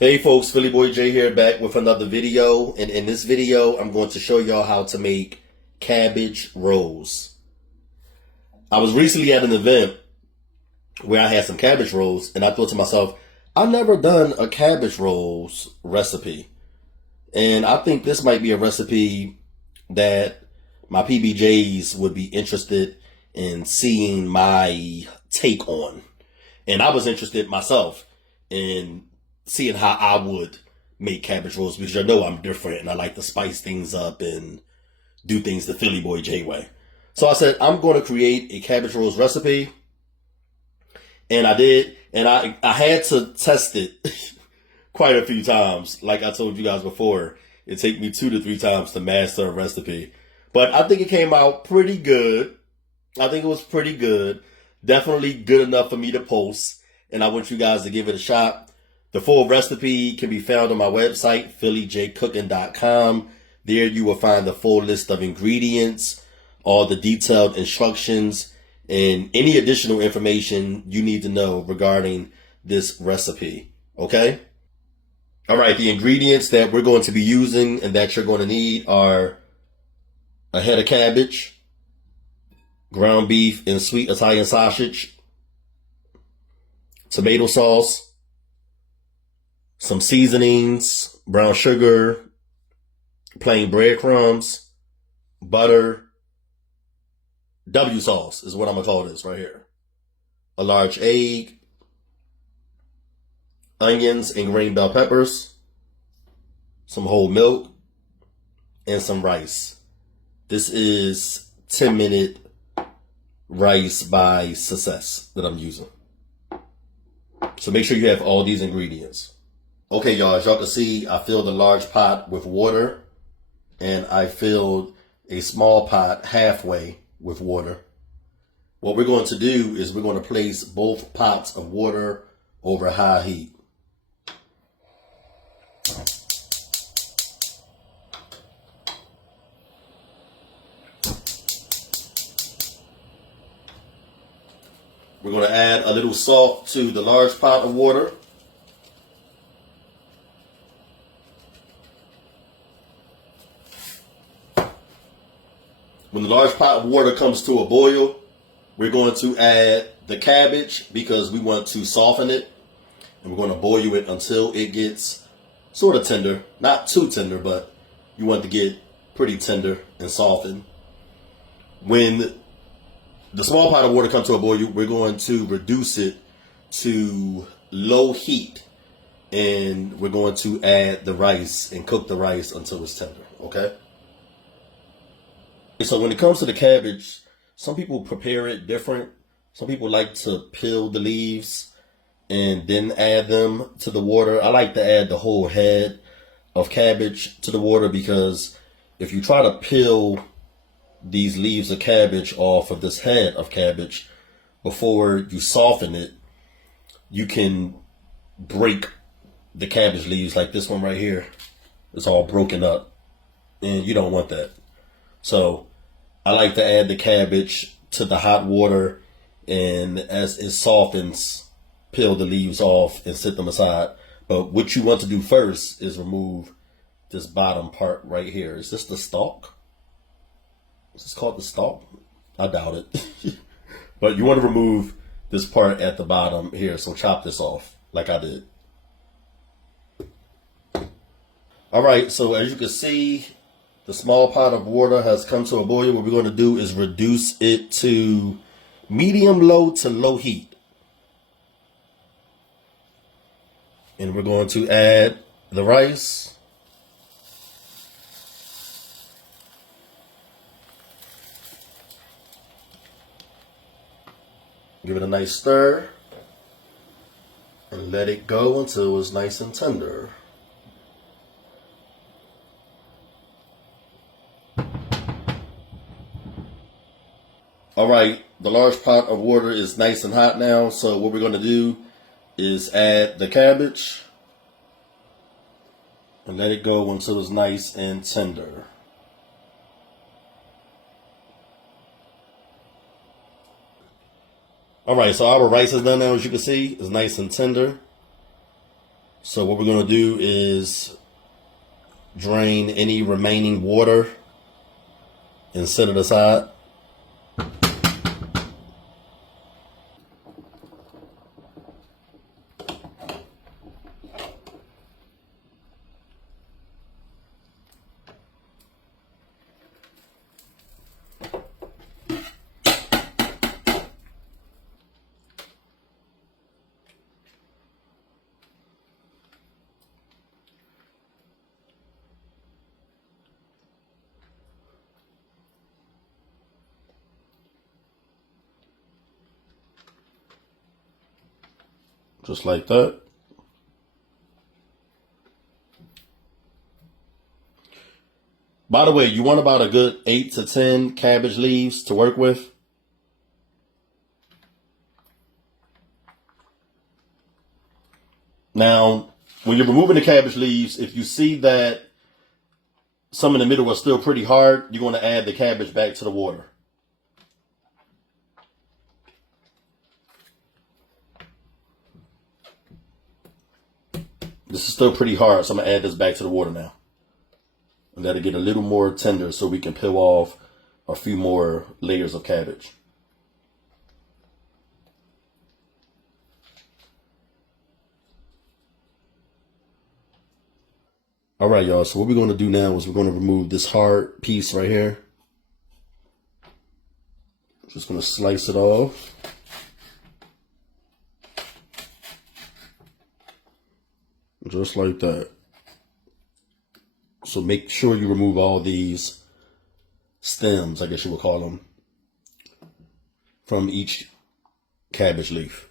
Hey folks, Philly Boy J here, back with another video. And in this video, I'm going to show y'all how to make cabbage rolls. I was recently at an event where I had some cabbage rolls, and I thought to myself, I've never done a cabbage rolls recipe. And I think this might be a recipe that my PBJs would be interested in seeing my take on. And I was interested myself in seeing how I would make cabbage rolls, because you know I'm different and I like to spice things up and do things the Philly Boy J way. So I said, I'm going to create a cabbage rolls recipe. And I did. And I had to test it quite a few times. Like I told you guys before, it take me 2 to 3 times to master a recipe. But I think it came out pretty good. I think it was pretty good. Definitely good enough for me to post. And I want you guys to give it a shot. The full recipe can be found on my website, PhillyJCooking.com. There you will find the full list of ingredients, all the detailed instructions, and any additional information you need to know regarding this recipe. Okay? All right, the ingredients that we're going to be using and that you're going to need are a head of cabbage, ground beef and sweet Italian sausage, tomato sauce, some seasonings, brown sugar, plain breadcrumbs, butter, W sauce is what I'm going to call this right here. A large egg, onions and green bell peppers, some whole milk, and some rice. This is 10-minute rice by Success that I'm using. So make sure you have all these ingredients. Okay, y'all, as y'all can see, I filled a large pot with water, and I filled a small pot halfway with water. What we're going to do is we're going to place both pots of water over high heat. We're going to add a little salt to the large pot of water. When the large pot of water comes to a boil, we're going to add the cabbage because we want to soften it. And we're going to boil it until it gets sort of tender. Not too tender, but you want to get pretty tender and softened. When the small pot of water comes to a boil, we're going to reduce it to low heat. And we're going to add the rice and cook the rice until it's tender, okay? So when it comes to the cabbage, some people prepare it different. Some people like to peel the leaves and then add them to the water. I like to add the whole head of cabbage to the water because if you try to peel these leaves of cabbage off of this head of cabbage before you soften it, you can break the cabbage leaves like this one right here. It's all broken up and you don't want that. So I like to add the cabbage to the hot water, and as it softens, peel the leaves off and set them aside. But what you want to do first is remove this bottom part right here. Is this the stalk? Is this called the stalk? I doubt it. But you want to remove this part at the bottom here, so chop this off like I did. All right, so as you can see, the small pot of water has come to a boil. What we're going to do is reduce it to medium-low to low heat. And we're going to add the rice. Give it a nice stir. And let it go until it's nice and tender. All right, the large pot of water is nice and hot now. So what we're going to do is add the cabbage and let it go until it's nice and tender. All right, so our rice is done now, as you can see. It's nice and tender. So what we're going to do is drain any remaining water and set it aside. Just like that. By the way, you want about a good 8 to 10 cabbage leaves to work with. Now, when you're removing the cabbage leaves, if you see that some in the middle are still pretty hard, you're going to add the cabbage back to the water. This is still pretty hard, so I'm going to add this back to the water now. And let it get a little more tender so we can peel off a few more layers of cabbage. All right, y'all. So what we're going to do now is we're going to remove this hard piece right here. Just going to slice it off. Just like that. So make sure you remove all these stems, I guess you would call them, from each cabbage leaf.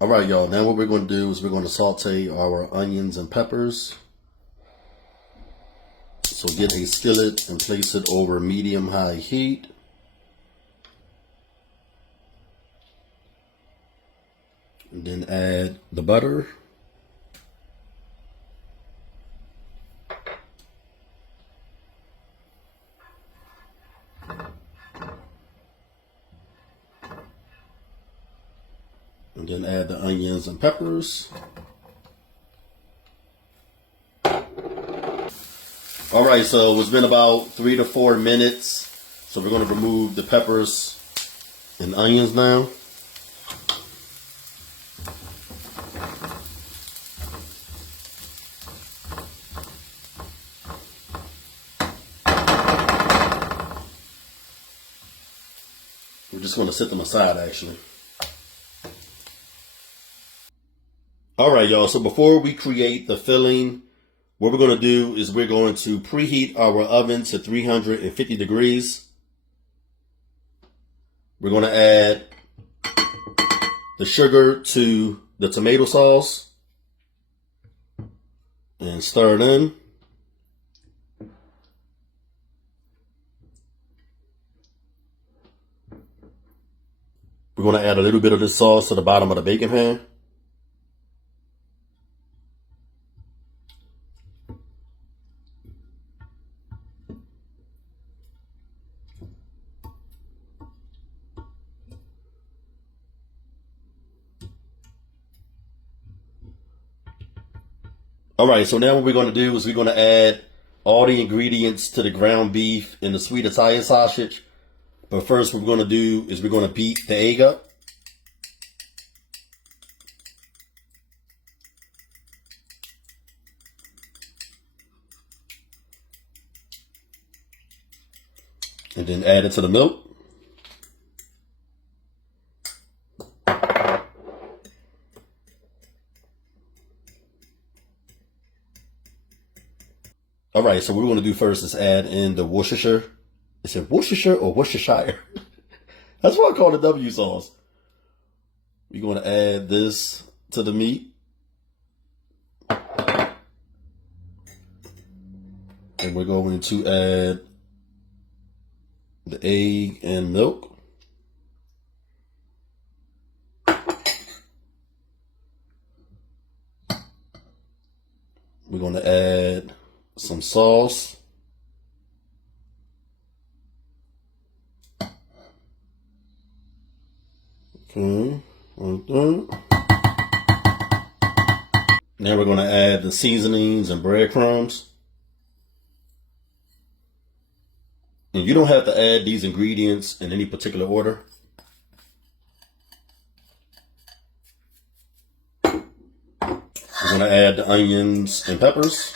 All right, y'all. Now what we're going to do is we're going to saute our onions and peppers. So get a skillet and place it over medium-high heat. And then add the butter. And then add the onions and peppers. All right, so it's been about 3 to 4 minutes. So we're going to remove the peppers and onions now. We're just going to set them aside, actually. All right, y'all. So before we create the filling, what we're going to do is we're going to preheat our oven to 350 degrees. We're going to add the sugar to the tomato sauce and stir it in. We're going to add a little bit of this sauce to the bottom of the baking pan. All right, so now what we're going to do is we're going to add all the ingredients to the ground beef and the sweet Italian sausage. But first what we're going to do is we're going to beat the egg up. And then add it to the milk. All right, so what we're going to do first is add in the Worcestershire. Is it Worcestershire or Worcestershire? That's what I call the W sauce. We're going to add this to the meat. And we're going to add the egg and milk. We're going to add some sauce. Okay, like that. Now we're going to add the seasonings and breadcrumbs. And you don't have to add these ingredients in any particular order. We're going to add the onions and peppers.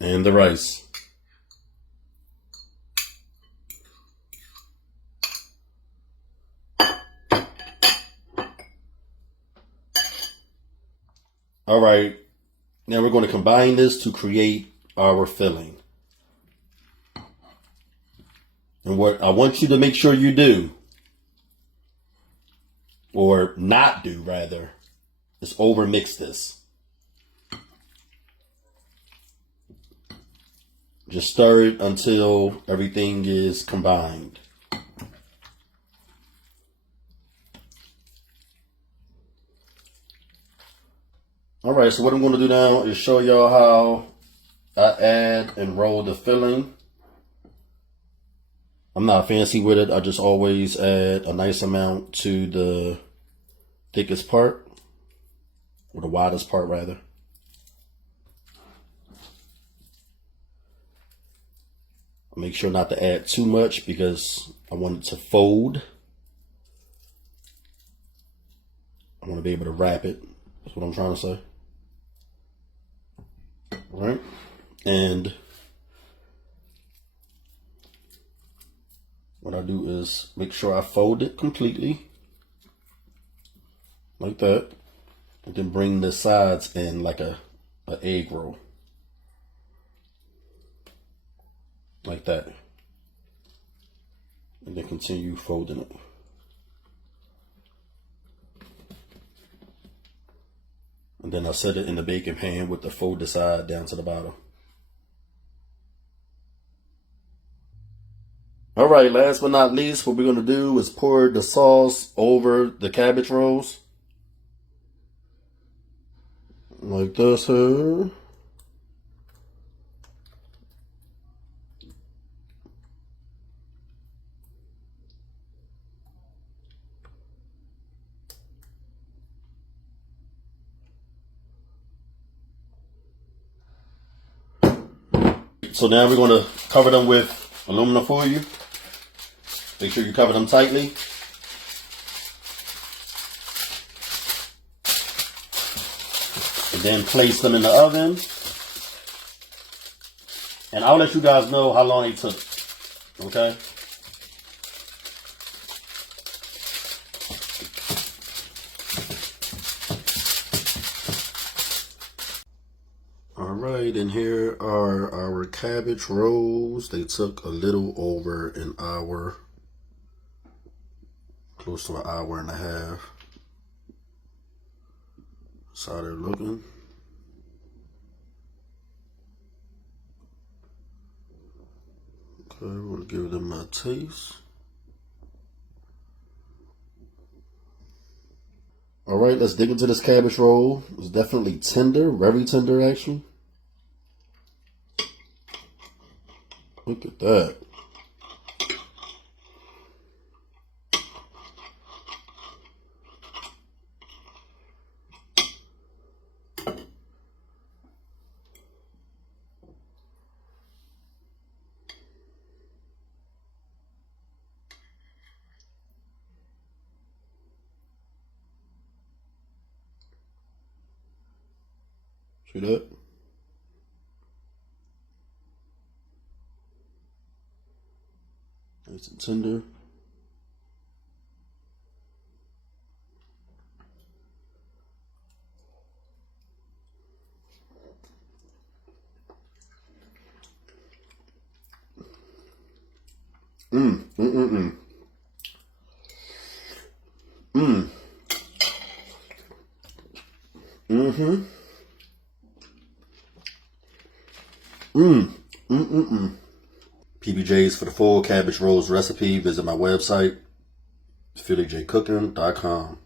And the rice. All right, now we're going to combine this to create our filling. And what I want you to make sure you do, or not do rather, is overmix this. Just stir it until everything is combined. All right, so what I'm going to do now is show y'all how I add and roll the filling. I'm not fancy with it. I just always add a nice amount to the thickest part, or the widest part rather. Make sure not to add too much because I want it to fold. I want to be able to wrap it. That's what I'm trying to say. All right, and what I do is make sure I fold it completely, like that, and then bring the sides in like an egg roll, like that, and then continue folding it. And then I set it in the baking pan with the folded side down to the bottom. All right, last but not least, what we're going to do is pour the sauce over the cabbage rolls. Like this here. So now we're going to cover them with aluminum foil. Make sure you cover them tightly. And then place them in the oven. And I'll let you guys know how long they took. Okay? Alright, and here are our cabbage rolls. They took a little over an hour, close to an hour and a half. That's how they're looking. Okay, we're going to give them a taste. Alright, let's dig into this cabbage roll. It's definitely tender, very tender actually. Look at that. See that? Nice and tender. Mm. PBJs for the full cabbage rolls recipe. Visit my website, PhillyJCooking.com.